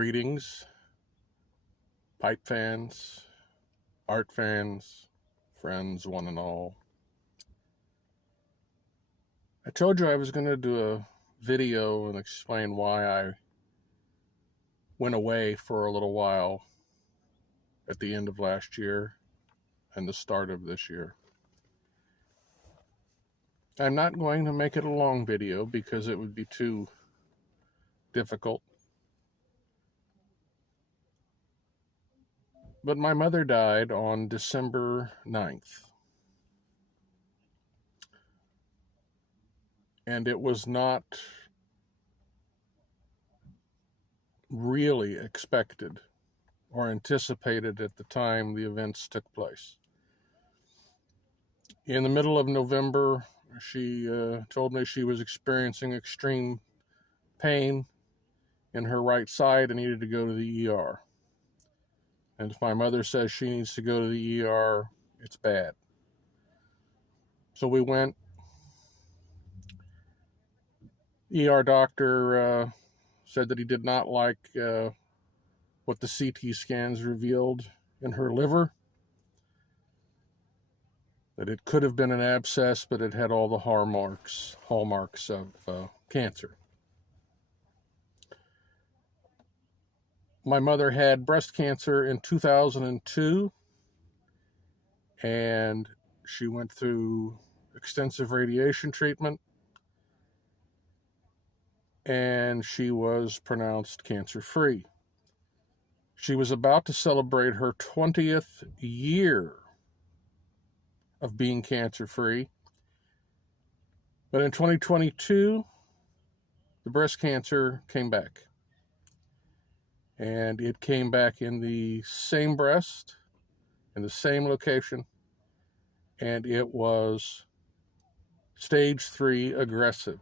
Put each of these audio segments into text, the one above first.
Greetings, pipe fans, art fans, friends, one and all. I told you I was going to do a video and explain why I went away for a little while at the end of last year and the start of this year. I'm not going to make it a long video because it would be too difficult. But my mother died on December 9th. And it was not really expected or anticipated at the time the events took place. In the middle of November, she told me she was experiencing extreme pain in her right side and needed to go to the ER. And if my mother says she needs to go to the ER, it's bad. So we went. ER doctor said that he did not like what the CT scans revealed in her liver, that it could have been an abscess, but it had all the hallmarks of cancer. My mother had breast cancer in 2002, and she went through extensive radiation treatment, and she was pronounced cancer-free. She was about to celebrate her 20th year of being cancer-free. But in 2022, the breast cancer came back. And it came back in the same breast, in the same location, and it was stage 3 aggressive.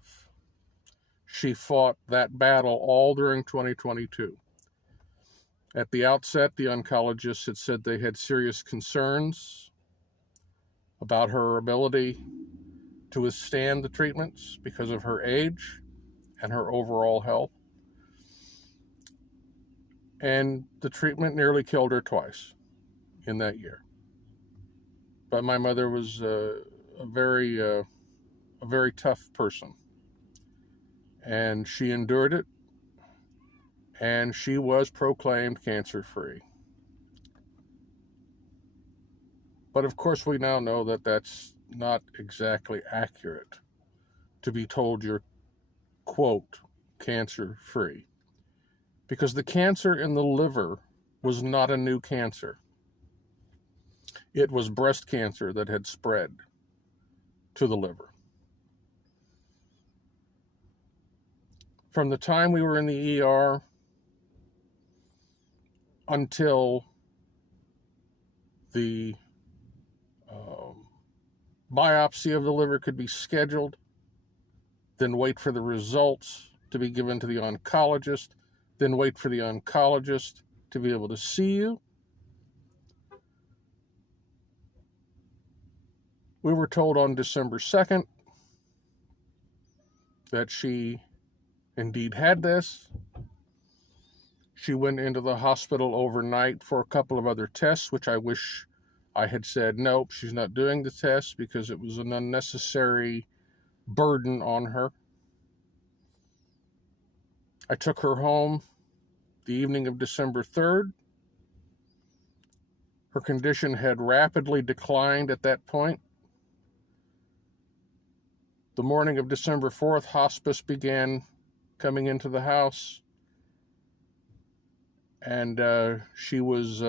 She fought that battle all during 2022. At the outset, the oncologists had said they had serious concerns about her ability to withstand the treatments because of her age and her overall health. And the treatment nearly killed her twice in that year. But my mother was a very tough person. And she endured it, and she was proclaimed cancer-free. But of course, we now know that that's not exactly accurate to be told you're, quote, cancer-free. Because the cancer in the liver was not a new cancer. It was breast cancer that had spread to the liver. From the time we were in the ER until the biopsy of the liver could be scheduled, then wait for the results to be given to the oncologist, then wait for the oncologist to be able to see you. We were told on December 2nd that she indeed had this. She went into the hospital overnight for a couple of other tests, which I wish I had said, nope, she's not doing the test because it was an unnecessary burden on her. I took her home the evening of December 3rd. Her condition had rapidly declined at that point. The morning of December 4th, hospice began coming into the house, and she was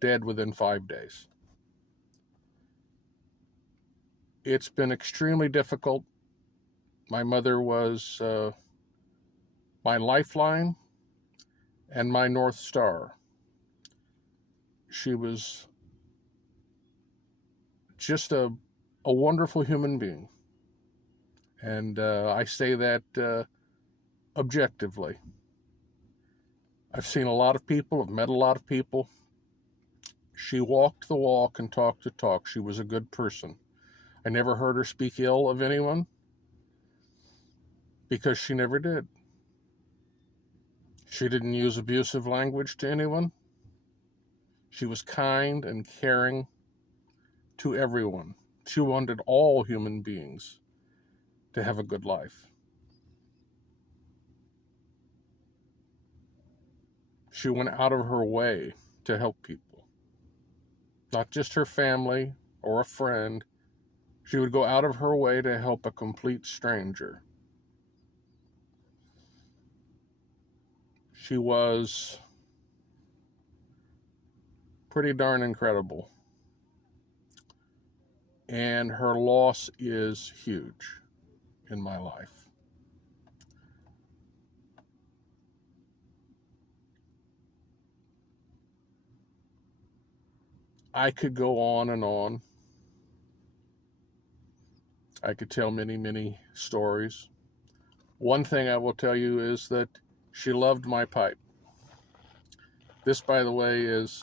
dead within 5 days. It's been extremely difficult. My mother was my lifeline and my Northstar. She was just a wonderful human being. And I say that objectively. I've seen a lot of people, I've met a lot of people. She walked the walk and talked the talk. She was a good person. I never heard her speak ill of anyone because she never did. She didn't use abusive language to anyone. She was kind and caring to everyone. She wanted all human beings to have a good life. She went out of her way to help people, not just her family or a friend. She would go out of her way to help a complete stranger. She was pretty darn incredible. And her loss is huge in my life. I could go on and on. I could tell many, many stories. One thing I will tell you is that she loved my pipe. This, by the way, is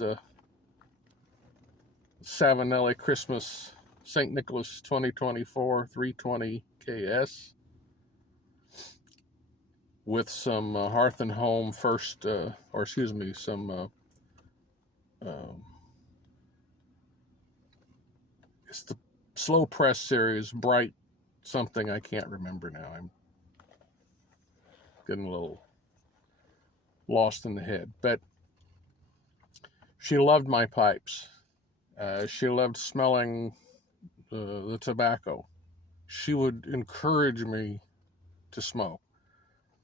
Savinelli Christmas St. Nicholas 2024 320 KS with some Hearth and Home some it's the slow press series, Bright something, I can't remember now. I'm getting a little lost in the head. But she loved my pipes. She loved smelling the tobacco. She would encourage me to smoke.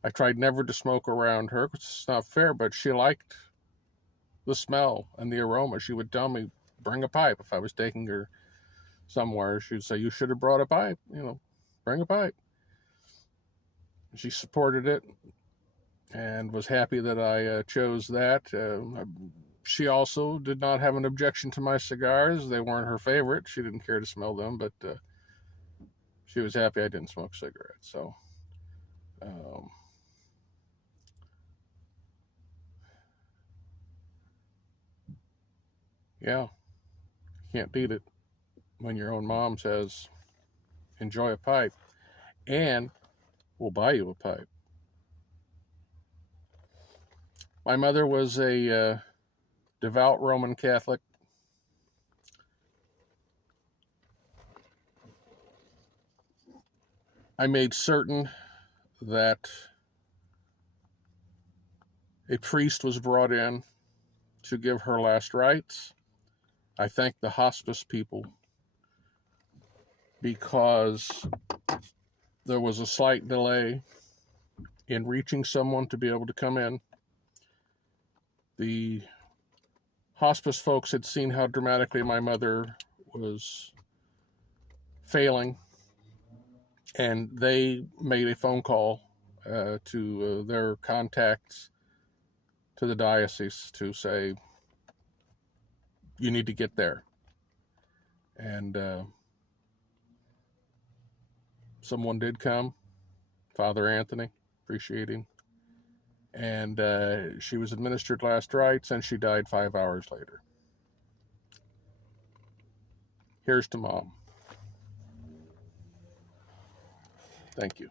I tried never to smoke around her because it's not fair, but she liked the smell and the aroma. She would tell me, bring a pipe. If I was taking her somewhere, she'd say, you should have brought a pipe, bring a pipe. She supported it and was happy that I chose that. She also did not have an objection to my cigars. They weren't her favorite. She didn't care to smell them, but she was happy I didn't smoke cigarettes. So, yeah, can't beat it when your own mom says, enjoy a pipe, and we'll buy you a pipe. My mother was a devout Roman Catholic. I made certain that a priest was brought in to give her last rites. I thank the hospice people because there was a slight delay in reaching someone to be able to come in. The hospice folks had seen how dramatically my mother was failing, and they made a phone call to their contacts to the diocese to say, you need to get there. And someone did come, Father Anthony, appreciate him. And she was administered last rites, and she died 5 hours later. Here's to Mom. Thank you.